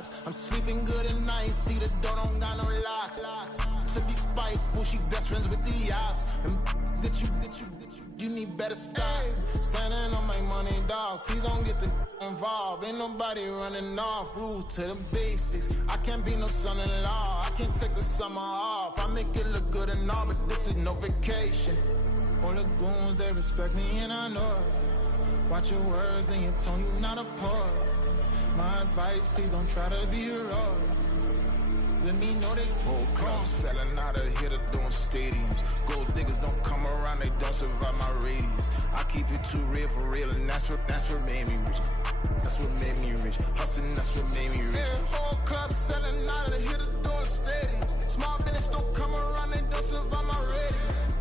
locks. I'm sleeping good at night, see the door don't got no locks. To be spiteful, she best friends with the ops. And you need better stop. Standing on my money, dog. Please don't get the involved. Ain't nobody running off. Rules to the basics. I can't be no son-in-law. I can't take the summer off. I make it look good and all, but this is no vacation. All the goons, they respect me and I know it. Watch your words and your tone, you not a poet. My advice, please don't try to be heroic. Let me know they whole crowd selling out of here to doing stadiums. Gold diggers don't come around, they don't survive my radius. I keep it too real for real, and that's what made me rich. That's what made me rich. Hustling, that's what made me rich. Yeah, whole club selling out of here to doing stadiums. Small business don't come around, they don't survive my radius.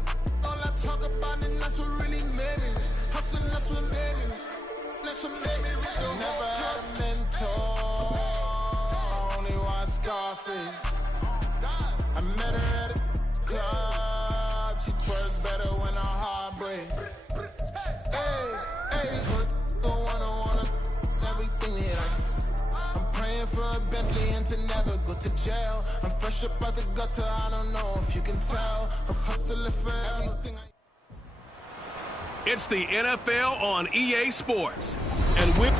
All I talk about, and that's what really made me rich. Hustling, that's what made me rich. That's what made me rich. Never had a mentor. Scarface. I met her at a club. She twerks better when her heart breaks. Hey, wanna everything that I'm praying for a Bentley and to never go to jail. I'm fresh up out the gutter, I don't know if you can tell. I'm hustling for everything. It's the NFL on EA Sports. And with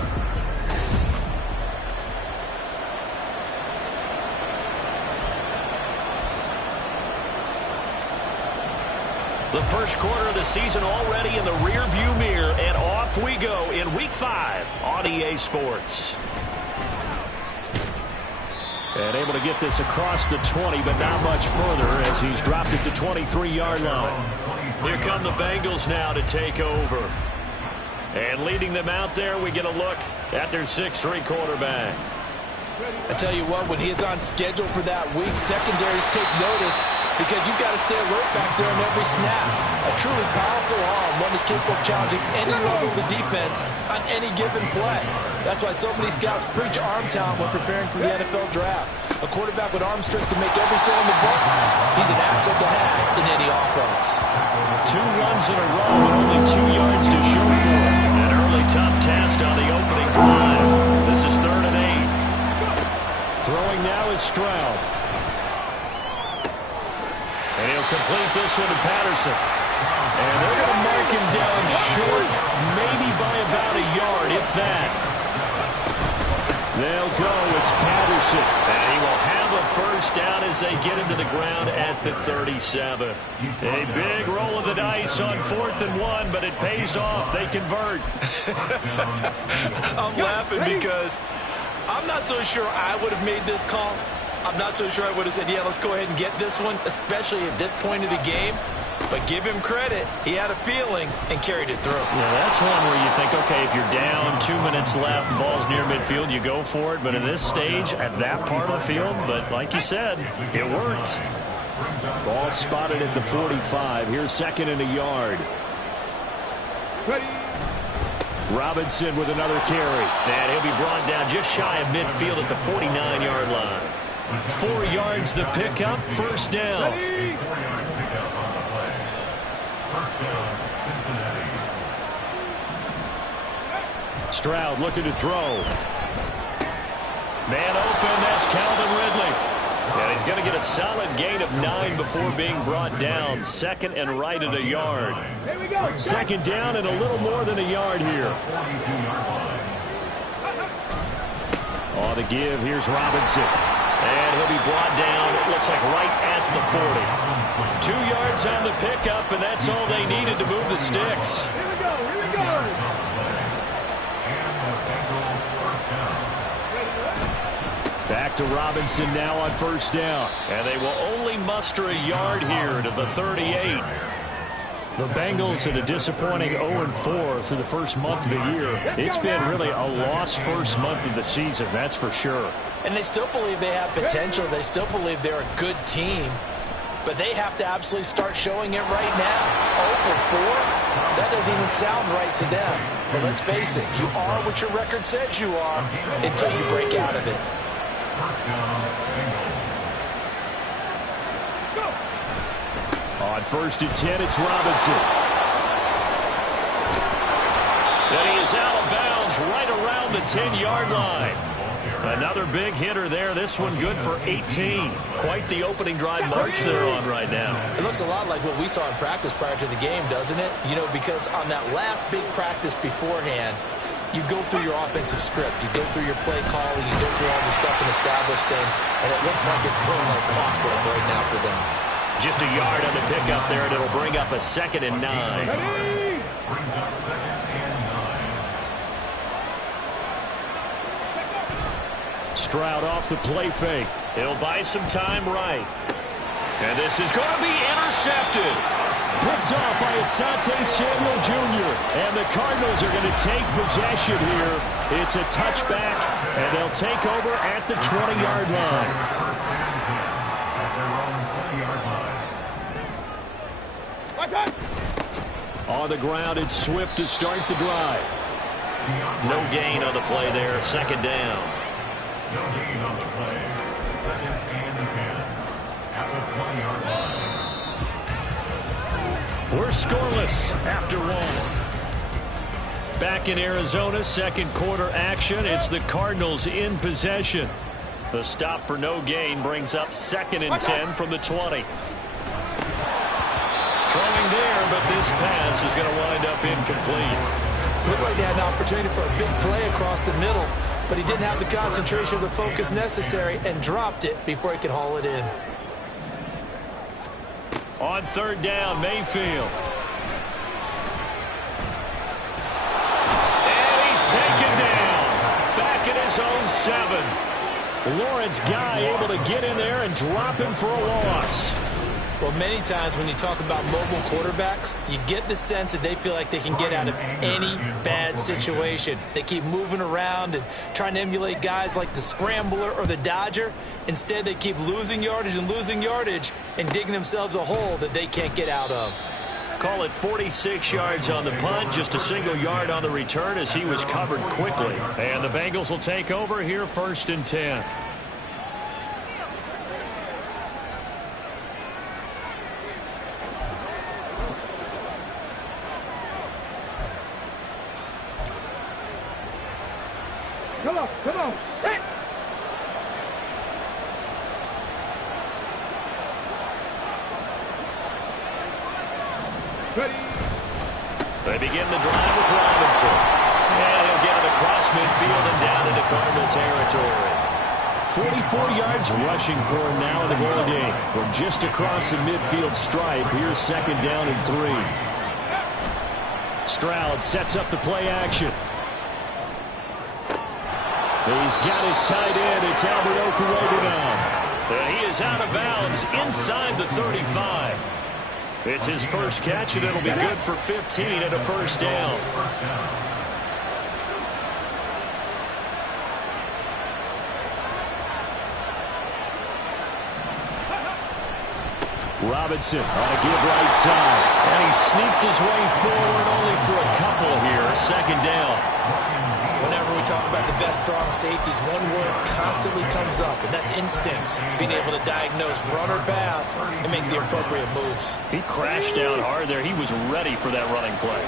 the first quarter of the season already in the rearview mirror, and off we go in Week 5 on EA Sports. And able to get this across the 20, but not much further as he's dropped it to 23-yard line. Here come the Bengals now to take over. And leading them out there, we get a look at their 6'3" quarterback. I tell you what, when he is on schedule for that week, secondaries take notice because you've got to stay alert back there on every snap. A truly powerful arm, one is capable of challenging any level of the defense on any given play. That's why so many scouts preach arm talent when preparing for the NFL draft. A quarterback with arm strength to make every throw in the book, he's an asset to have in any offense. 2 runs in a row and only 2 yards to show for it. An early tough test on the opening drive. This is 3rd and 8. Throwing now is Stroud. And he'll complete this one to Patterson. And they're going to mark him down short, maybe by about a yard, if that. They'll go. It's Patterson. And he will have a first down as they get him to the ground at the 37. A big roll of the dice on 4th and 1, but it pays off. They convert. I'm laughing because I'm not so sure I would have made this call. I'm not so sure I would have said, yeah, let's go ahead and get this one, especially at this point of the game. But give him credit. He had a feeling and carried it through. Yeah, that's one where you think, okay, if you're down, 2 minutes left, the ball's near midfield, you go for it. But in this stage, at that part of the field, but like you said, it worked. Ball spotted at the 45. Here's 2nd and a yard. Robinson with another carry. And he'll be brought down just shy of midfield at the 49-yard line. 4 yards the pickup, first down. Stroud looking to throw. Man open, that's Calvin Ridley. And he's going to get a solid gain of 9 before being brought down. 2nd and right at a yard. 2nd down and a little more than a yard here. On the give, here's Robinson. And he'll be brought down, it looks like right at the 40. 2 yards on the pickup, and that's all they needed to move the sticks. Here we go. Back to Robinson now on first down. And they will only muster a yard here to the 38. The Bengals in a disappointing 0-4 through the first month of the year. It's been really a lost first month of the season, that's for sure. And they still believe they have potential. They still believe they're a good team. But they have to absolutely start showing it right now. 0-4? That doesn't even sound right to them. But let's face it, you are what your record says you are until you break out of it. On 1st and 10, it's Robinson. And he is out of bounds right around the 10-yard line. Another big hitter there. This one good for 18. Quite the opening drive march they're on right now. It looks a lot like what we saw in practice prior to the game, doesn't it? You know, because on that last big practice beforehand, you go through your offensive script. You go through your play calling. You go through all the stuff and establish things. And it looks like it's going like clockwork right now for them. Just a yard on the pickup there, and it'll bring up a 2nd and 9. Stroud off the play fake. He'll buy some time right. And this is going to be intercepted. Picked off by Asante Samuel Jr. And the Cardinals are going to take possession here. It's a touchback, and they'll take over at the 20-yard line. On the ground, it's Swift to start the drive. No gain on the play there. 2nd down. No gain on the play. 2nd and 10 at the 20-yard line. We're scoreless after 1. Back in Arizona, 2nd quarter action. It's the Cardinals in possession. The stop for no gain brings up 2nd and 10 from the 20. Throwing there, but this pass is going to wind up incomplete. Looked like they had an opportunity for a big play across the middle, but he didn't have the concentration or the focus necessary and dropped it before he could haul it in. On 3rd down, Mayfield. And he's taken down. Back at his own 7. Lawrence Guy able to get in there and drop him for a loss. Well, many times when you talk about mobile quarterbacks, you get the sense that they feel like they can get out of any bad situation. They keep moving around and trying to emulate guys like the Scrambler or the Dodger. Instead, they keep losing yardage and digging themselves a hole that they can't get out of. Call it 46 yards on the punt, just a single yard on the return as he was covered quickly. And the Bengals will take over here 1st and 10. Come on, set! Ready? They begin the drive with Robinson. And he'll get it across midfield and down into Cardinal territory. 44 yards rushing for him now in the ball game. From just across the midfield stripe, here's 2nd down and 3. Stroud sets up the play action. He's got his tight end. It's Albert Okuwebe now. And he is out of bounds inside the 35. It's his first catch, and it'll be good for 15 and a 1st down. Robinson on a give right side. And he sneaks his way forward only for a couple here. 2nd down. Whenever we talk about the best strong safeties, one word constantly comes up, and that's instincts. Being able to diagnose run or pass and make the appropriate moves. He crashed down hard there. He was ready for that running play.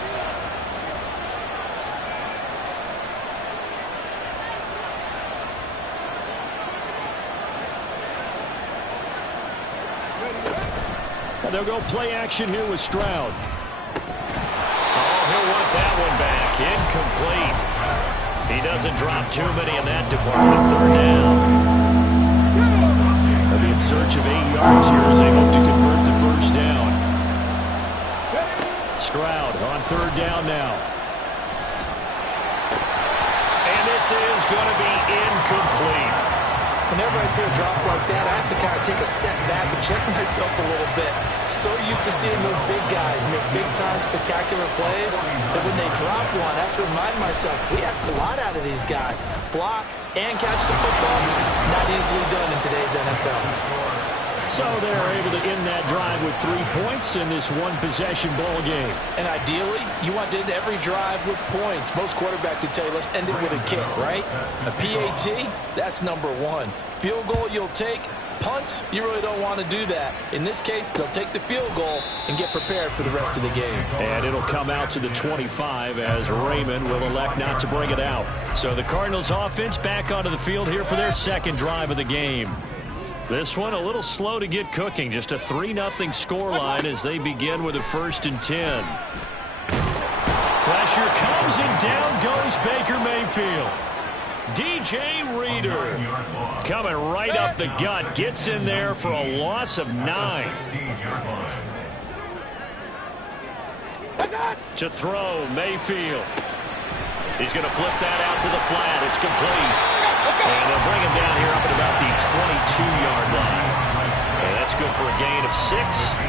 And they'll go play action here with Stroud. Oh, he'll want that one back. Incomplete. He doesn't drop too many in that department. 3rd down. They'll be in search of 8 yards here as they hope to convert the 1st down. Stroud on 3rd down now. And this is going to be incomplete. Whenever I see a drop like that, I have to kind of take a step back and check myself a little bit. So used to seeing those big guys make big-time spectacular plays that when they drop one, I have to remind myself, we ask a lot out of these guys. Block and catch the football, not easily done in today's NFL. So they're able to end that drive with 3 points in this one-possession ball game. And ideally, you want to end every drive with points. Most quarterbacks would tell you, let's end it with a kick, right? A PAT, that's number 1. Field goal you'll take, punts, you really don't want to do that. In this case, they'll take the field goal and get prepared for the rest of the game. And it'll come out to the 25 as Raymond will elect not to bring it out. So the Cardinals offense back onto the field here for their second drive of the game. This one a little slow to get cooking. Just a 3-0 scoreline as they begin with a 1st and 10. Pressure comes and down goes Baker Mayfield. DJ Reader coming right up the gut. Gets in there for a loss of 9. To throw, Mayfield. He's going to flip that out to the flat. It's complete. And they'll bring him down here up at about the 22-yard line. And that's good for a gain of 6.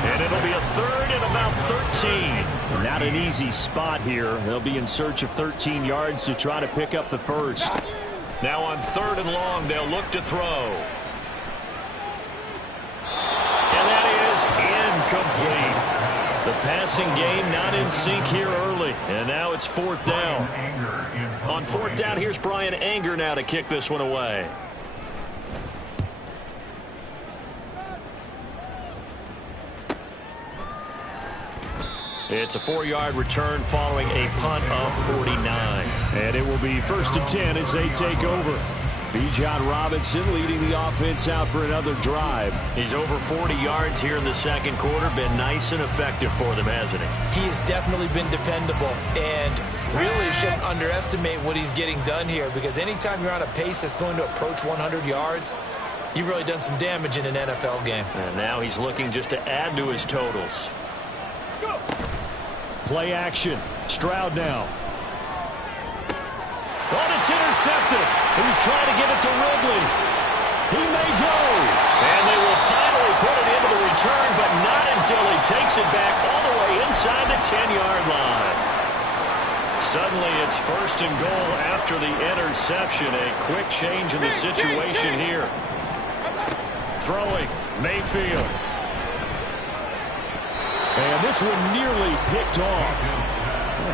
And it'll be a 3rd and about 13. Not an easy spot here. They'll be in search of 13 yards to try to pick up the first. Now on 3rd and long, they'll look to throw. And that is incomplete. The passing game not in sync here early. And now it's 4th down. On 4th down, here's Brian Anger now to kick this one away. It's a 4-yard return following a punt of 49. And it will be 1st and 10 as they take over. Bijan Robinson leading the offense out for another drive. He's over 40 yards here in the second quarter. Been nice and effective for them, hasn't he? He has definitely been dependable. And really shouldn't underestimate what he's getting done here, because anytime you're on a pace that's going to approach 100 yards, you've really done some damage in an NFL game. And now he's looking just to add to his totals. Play action. Stroud now. Oh, it's intercepted. He's trying to get it to Ridley. He may go. And they will finally put it into the return, but not until he takes it back all the way inside the 10-yard line. Suddenly it's 1st and goal after the interception. A quick change in the situation here. Throwing, Mayfield. And this one nearly picked off.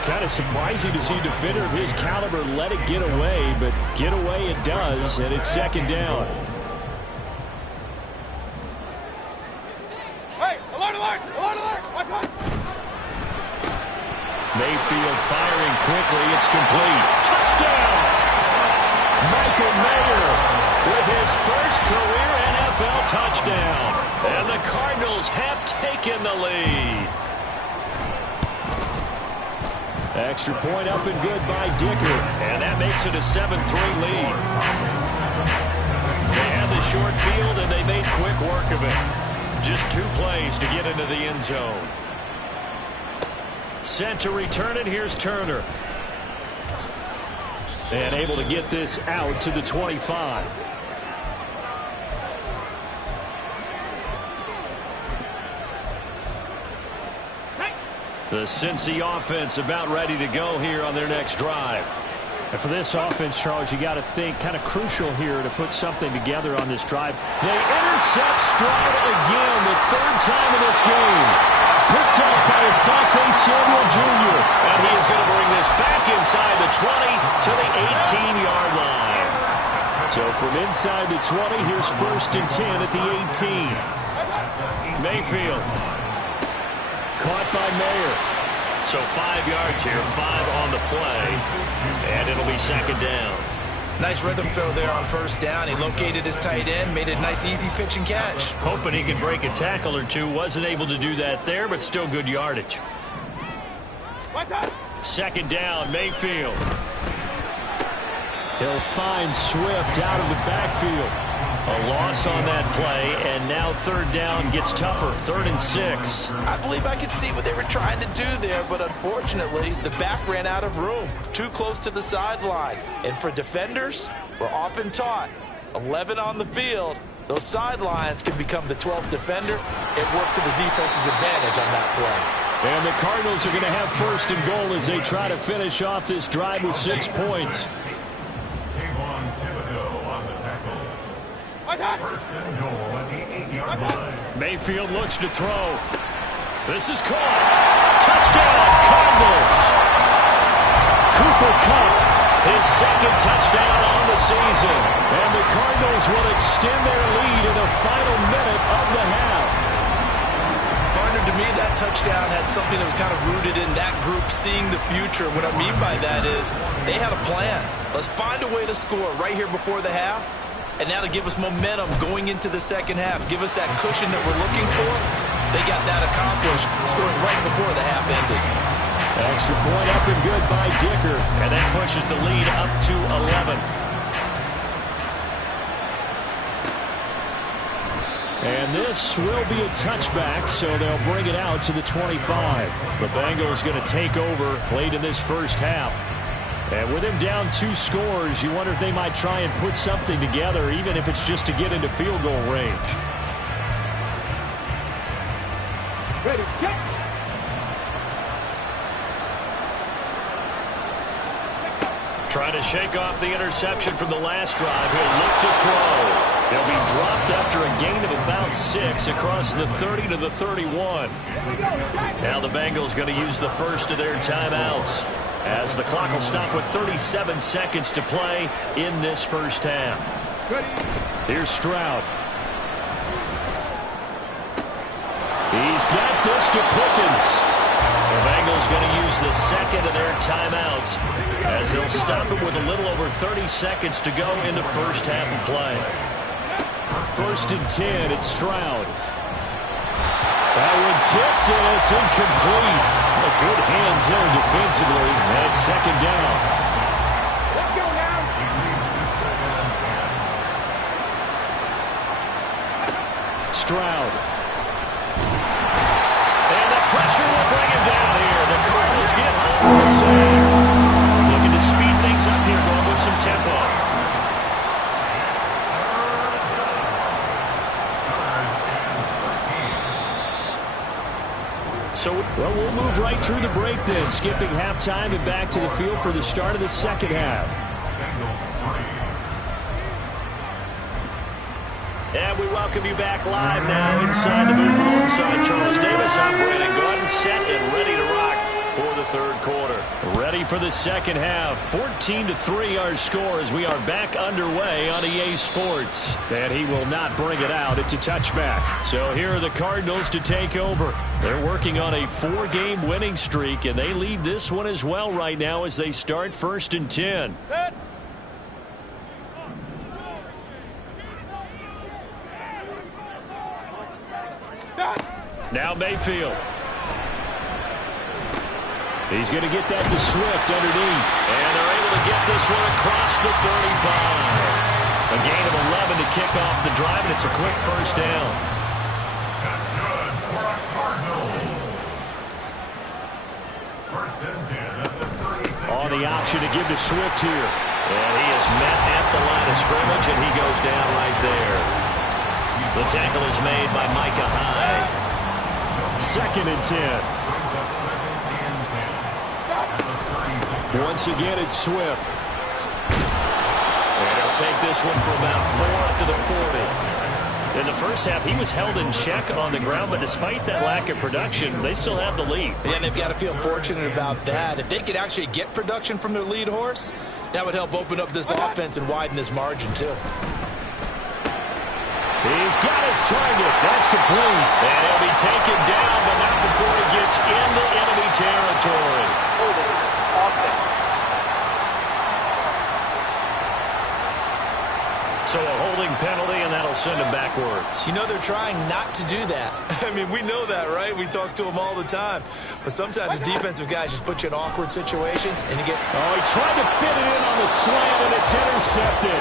Kind of surprising to see a defender of his caliber let it get away, but get away it does, and it's 2nd down. Hey, alert, alert, alert, alert. Watch, watch. Mayfield firing quickly. It's complete. Touchdown! Michael Mayer with his first career NFL touchdown. And the Cardinals have taken the lead. Extra point up and good by Dicker. And that makes it a 7-3 lead. They had the short field, and they made quick work of it. Just 2 plays to get into the end zone. Set to return it. Here's Turner. And able to get this out to the 25. The Cincy offense about ready to go here on their next drive. And for this offense, Charles, you got to think kind of crucial here to put something together on this drive. They intercept Stroud again, the 3rd time in this game. Picked up by Asante Samuel Jr. And he is going to bring this back inside the 20 to the 18-yard line. So from inside the 20, here's 1st and 10 at the 18. Mayfield. Caught by Mayer. So 5 yards here, 5 on the play. And it'll be 2nd down. Nice rhythm throw there on 1st down. He located his tight end, made a nice easy pitch and catch. Hoping he could break a tackle or two. Wasn't able to do that there, but still good yardage. 2nd down, Mayfield. He'll find Swift out of the backfield. A loss on that play, and now 3rd down gets tougher. 3rd and 6. I believe I could see what they were trying to do there, but unfortunately, the back ran out of room. Too close to the sideline. And for defenders, we're often taught, 11 on the field, those sidelines can become the 12th defender. It worked to the defense's advantage on that play. And the Cardinals are going to have 1st and goal as they try to finish off this drive with 6 points. Mayfield looks to throw. This is caught. Touchdown, Cardinals. Cooper Kupp His second touchdown on the season. And the Cardinals will extend their lead in the final minute of the half. Partner, to me, that touchdown had something that was kind of rooted in that group seeing the future. What I mean by that is they had a plan. Let's find a way to score right here before the half, and now to give us momentum going into the second half, give us that cushion that we're looking for. They got that accomplished, scoring right before the half ended. Extra point up and good by Dicker. And that pushes the lead up to 11. And this will be a touchback, so they'll bring it out to the 25. The Bengals going to take over late in this first half. And with him down 2 scores, you wonder if they might try and put something together, even if it's just to get into field goal range. Ready, kick. Trying to shake off the interception from the last drive. He'll look to throw. He'll be dropped after a gain of about 6 across the 30 to the 31. Now the Bengals going to use the first of their timeouts, as the clock will stop with 37 seconds to play in this first half. Here's Stroud. He's got this to Pickens. The Bengals going to use the second of their timeouts, as they'll stop it with a little over 30 seconds to go in the first half of play. 1st and 10, it's Stroud. That one tipped, and it's incomplete. Good hands there defensively, and it's 2nd down. Let's go now. Stroud. And the pressure will bring him down here. The Cardinals get home for the save. Looking to speed things up here, going with some tempo. So, well, we'll move right through the break then, skipping halftime and back to the field for the start of the second half. And we welcome you back live now inside the booth alongside Charles Davis. I'm Brandon Gordon, set and ready to rock for the third quarter. Ready for the second half. 14-3 our score as we are back underway on EA Sports. And he will not bring it out. It's a touchback. So here are the Cardinals to take over. They're working on a 4-game winning streak, and they lead this one as well right now as they start 1st and 10. Now Mayfield. He's going to get that to Swift underneath. And they're able to get this one across the 35. A gain of 11 to kick off the drive, and it's a quick first down. That's good for a Cardinals. 1st and 10 at the 36. On the option to give to Swift here. And he is met at the line of scrimmage, and he goes down right there. The tackle is made by Micah Hyde. 2nd and 10. Once again, it's Swift. And he'll take this one for about 4 up to the 40. In the first half, he was held in check on the ground, but despite that lack of production, they still have the lead. And they've got to feel fortunate about that. If they could actually get production from their lead horse, that would help open up this offense and widen this margin, too. He's got his target. That's complete. And he'll be taken down, but not before he gets into enemy territory. So a holding penalty, and that'll send him backwards. You know they're trying not to do that. I mean, we know that, right? We talk to them all the time. But sometimes the defensive guys just put you in awkward situations, and you get... Oh, he tried to fit it in on the slant, and it's intercepted.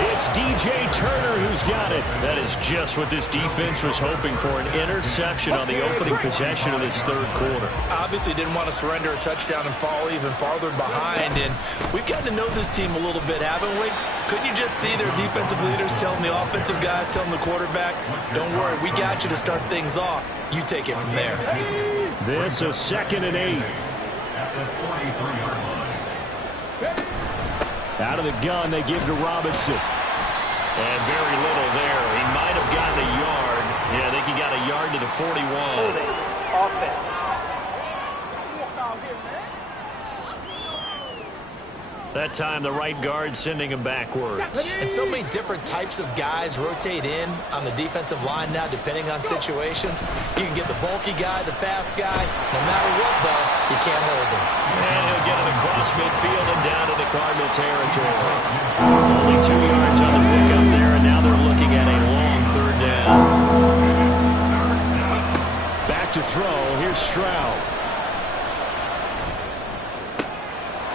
It's DJ Turner who's got it. That is just what this defense was hoping for, an interception on the opening possession of this third quarter. Obviously didn't want to surrender a touchdown and fall even farther behind, and we've got to know this team a little bit, haven't we? Couldn't you just see their defensive leaders telling the offensive guys, telling the quarterback, don't worry, we got you to start things off. You take it from there. This is 2nd and 8. At the 43-yard line. Out of the gun, they give to Robinson. And very little there. He might have gotten a yard. Yeah, I think he got a yard to the 41. That time, the right guard sending him backwards. And so many different types of guys rotate in on the defensive line now, depending on situations. You can get the bulky guy, the fast guy. No matter what, though, you can't hold him. And he'll get it across midfield and down into Cardinal territory. Only 2 yards on the pickup there, and now they're looking at a long third down. Back to throw. Here's Stroud.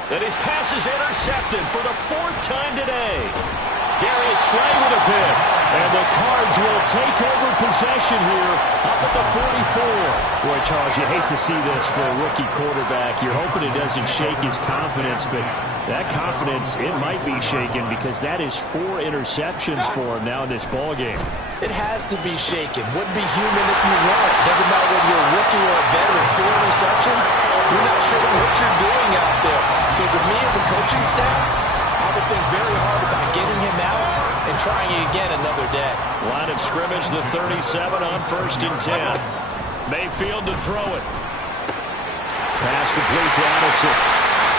And his pass is intercepted for the 4th time today. Darius Slay with a pick. And the Cards will take over possession here up at the 44. Boy, Charles, you hate to see this for a rookie quarterback. You're hoping it doesn't shake his confidence, but that confidence, it might be shaken because that is 4 interceptions for him now in this ballgame. It has to be shaken. Wouldn't be human if you weren't. Doesn't matter whether you're a rookie or a veteran. 4 interceptions, you're not sure what you're doing out there. So to me as a coaching staff, I would think very hard about getting him out and trying it again another day. Line of scrimmage, the 37 on 1st and 10. Mayfield to throw it. Pass complete to Addison.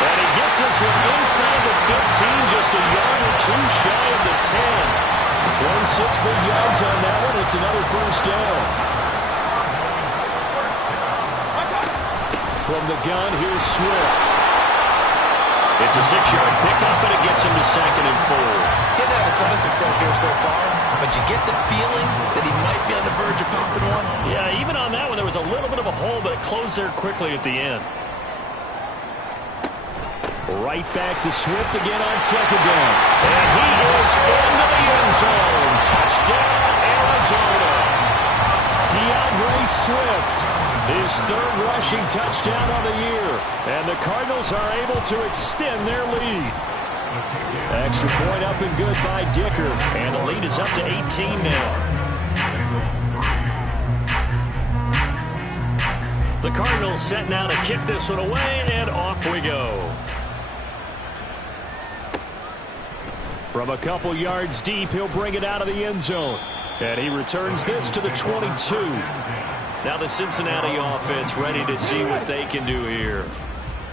And he gets this one inside the 15, just a yard or 2 shy of the 10. 26 big yards on that one. It's another 1st down. From the gun, here's Swift. It's a 6-yard pickup, and it gets him to 2nd and 4. Getting out a ton of success here so far, but you get the feeling that he might be on the verge of popping one. Yeah, even on that one, there was a little bit of a hole, but it closed there quickly at the end. Right back to Swift again on 2nd down. And he is into the end zone. Touchdown, Arizona. DeAndre Swift, his 3rd rushing touchdown of the year. And the Cardinals are able to extend their lead. Extra point up and good by Dicker. And the lead is up to 18 now. The Cardinals set now to kick this one away, and off we go. From a couple yards deep, he'll bring it out of the end zone. And he returns this to the 22. Now the Cincinnati offense ready to see what they can do here.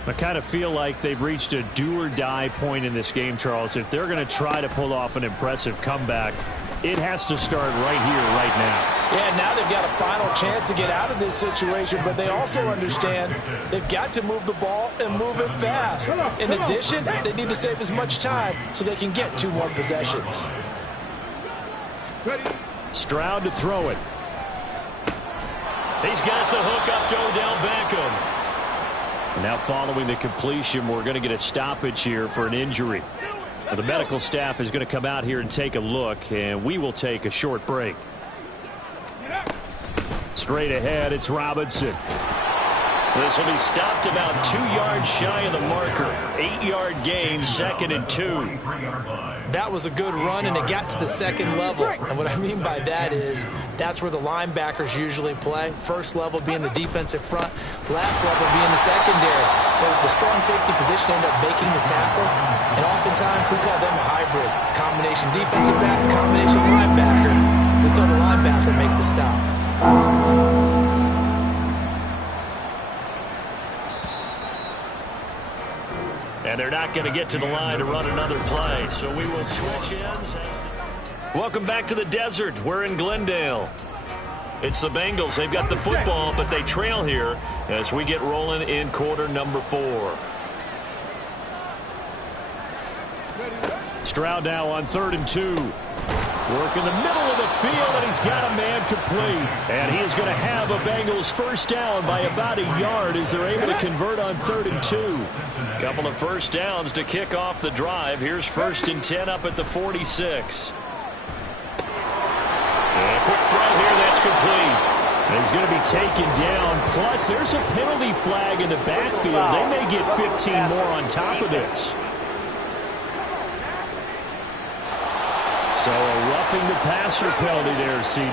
I kind of feel like they've reached a do-or-die point in this game, Charles. If they're going to try to pull off an impressive comeback, it has to start right here, right now. Yeah, now they've got a final chance to get out of this situation, but they also understand they've got to move the ball and move it fast. In addition, they need to save as much time so they can get 2 more possessions. Stroud to throw it. He's got the hook up to Odell Beckham. Now following the completion, we're going to get a stoppage here for an injury. Now, the medical staff is going to come out here and take a look, and we will take a short break. Straight ahead, it's Robinson. This will be stopped about 2 yards shy of the marker. 8-yard gain, 2nd and 2. That was a good run, and it got to the 2nd level. And what I mean by that is that's where the linebackers usually play. First level being the defensive front, last level being the secondary. But the strong safety position ended up making the tackle, and oftentimes we call them a hybrid. Combination defensive back, combination linebacker. We saw the linebacker make the stop. And they're not going to get to the line to run another play, so we will switch ends. Welcome back to the desert. We're in Glendale. It's the Bengals. They've got the football, but they trail here as we get rolling in quarter number 4. Stroud now on 3rd and 2. Work in the middle of the field, and he's got a man complete. And he is going to have a Bengals first down by about a yard as they're able to convert on 3rd and 2. Couple of first downs to kick off the drive. Here's 1st and 10 up at the 46. And a quick throw here, that's complete. And he's going to be taken down. Plus, there's a penalty flag in the backfield. They may get 15 more on top of this. So a roughing the passer penalty there, CD.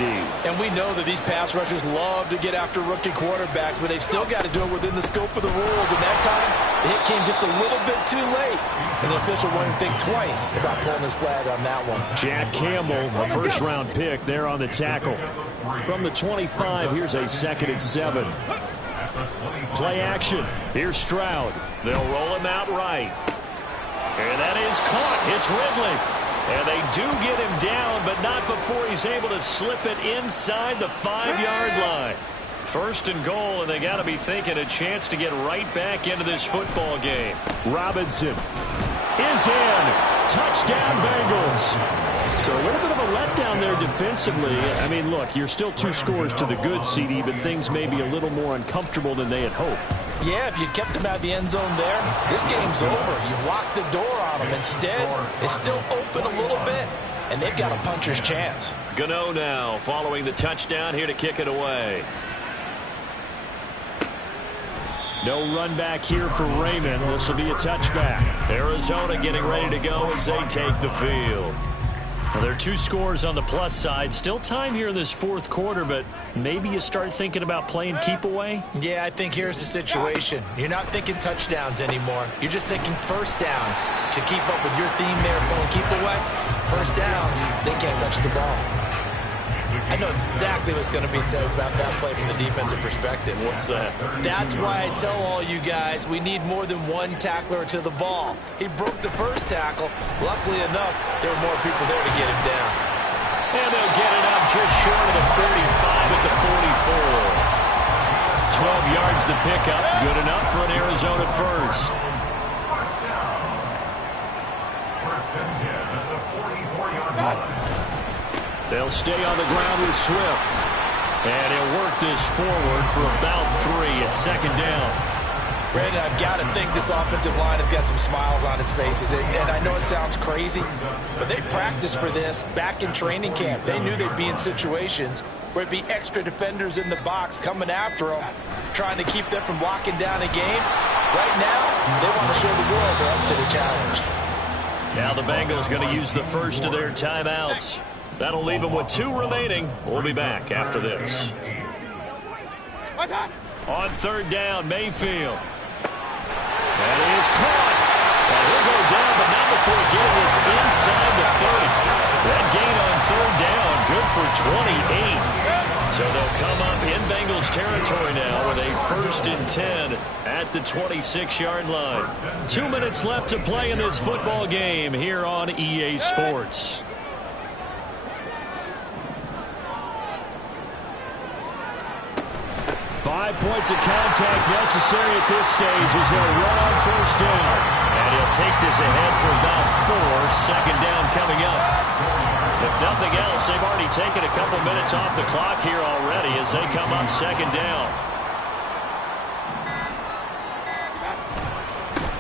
And we know that these pass rushers love to get after rookie quarterbacks, but they've still got to do it within the scope of the rules. And that time, the hit came just a little bit too late. And the official won't think twice about pulling his flag on that one. Jack Campbell, a first-round pick there on the tackle. From the 25, here's a 2nd and 7. Play action. Here's Stroud. They'll roll him out right. And that is caught. It's Ridley. And they do get him down, but not before he's able to slip it inside the 5-yard line. First and goal, and they got to be thinking a chance to get right back into this football game. Robinson is in. Touchdown, Bengals. So a little bit of a letdown there defensively. I mean, look, you're still 2 scores to the good, CD, but things may be a little more uncomfortable than they had hoped. Yeah, if you kept them out of the end zone there, this game's over. You've locked the door on them. Instead, it's still open a little bit, and they've got a puncher's chance. Gano now following the touchdown here to kick it away. No run back here for Raymond. This will be a touchback. Arizona getting ready to go as they take the field. Well, there are 2 scores on the plus side. Still time here in this 4th quarter, but maybe you start thinking about playing keep away? Yeah, I think here's the situation. You're not thinking touchdowns anymore. You're just thinking first downs. To keep up with your theme there, playing keep away, first downs, they can't touch the ball. I know exactly what's going to be said about that play from the defensive perspective. What's that? That's why I tell all you guys we need more than one tackler to the ball. He broke the first tackle. Luckily enough, there were more people there to get him down. And they'll get it up just short of the 45 at the 44. 12 yards to pick up. Good enough for an Arizona first. First and 10 at the 44-yard line. They'll stay on the ground with Swift. And he'll work this forward for about 3 at second down. Brandon, I've got to think this offensive line has got some smiles on its faces. And I know it sounds crazy, but they practiced for this back in training camp. They knew they'd be in situations where it'd be extra defenders in the box coming after them, trying to keep them from locking down a game. Right now, they want to show the world they're up to the challenge. Now the Bengals going to use the first of their timeouts. That'll leave them with 2 remaining. We'll be back after this. On third down, Mayfield. That is caught. And he'll go down, but not before getting this inside the 30. That gain on third down, good for 28. So they'll come up in Bengals territory now with a first and 10 at the 26-yard line. 2 minutes left to play in this football game here on EA Sports. Five points of contact necessary at this stage as they'll run on first down. And he'll take this ahead for about 4. Second down coming up. If nothing else, they've already taken a couple minutes off the clock here already as they come up second down.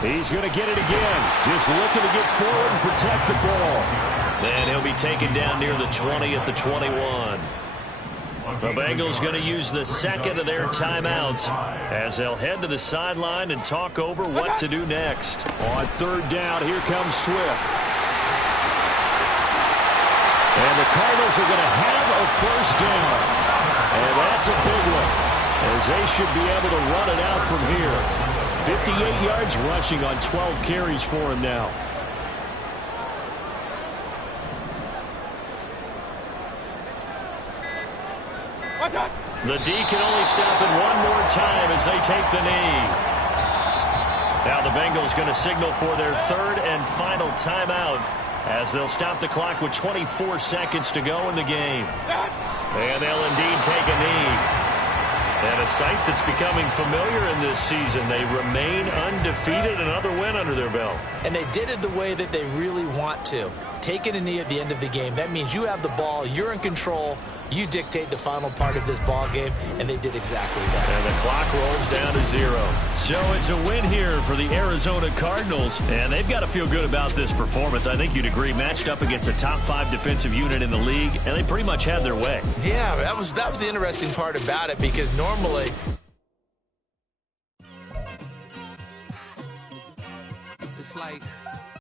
He's going to get it again. Just looking to get forward and protect the ball. Then he'll be taken down near the 20 at the 21. The Bengals going to use the second of their timeouts as they'll head to the sideline and talk over what to do next. On third down, here comes Swift. And the Cardinals are going to have a first down. And that's a big one, as they should be able to run it out from here. 58 yards rushing on 12 carries for him now. The D can only stop it one more time as they take the knee. Now the Bengals going to signal for their third and final timeout as they'll stop the clock with 24 seconds to go in the game. And they'll indeed take a knee. And a sight that's becoming familiar in this season. They remain undefeated, another win under their belt. And they did it the way that they really want to. Taking a knee at the end of the game, that means you have the ball, you're in control, you dictate the final part of this ball game, and they did exactly that. And the clock rolls down to 0. So it's a win here for the Arizona Cardinals, and they've got to feel good about this performance. I think you'd agree, matched up against a top 5 defensive unit in the league, and they pretty much had their way. Yeah, that was the interesting part about it, because normally just like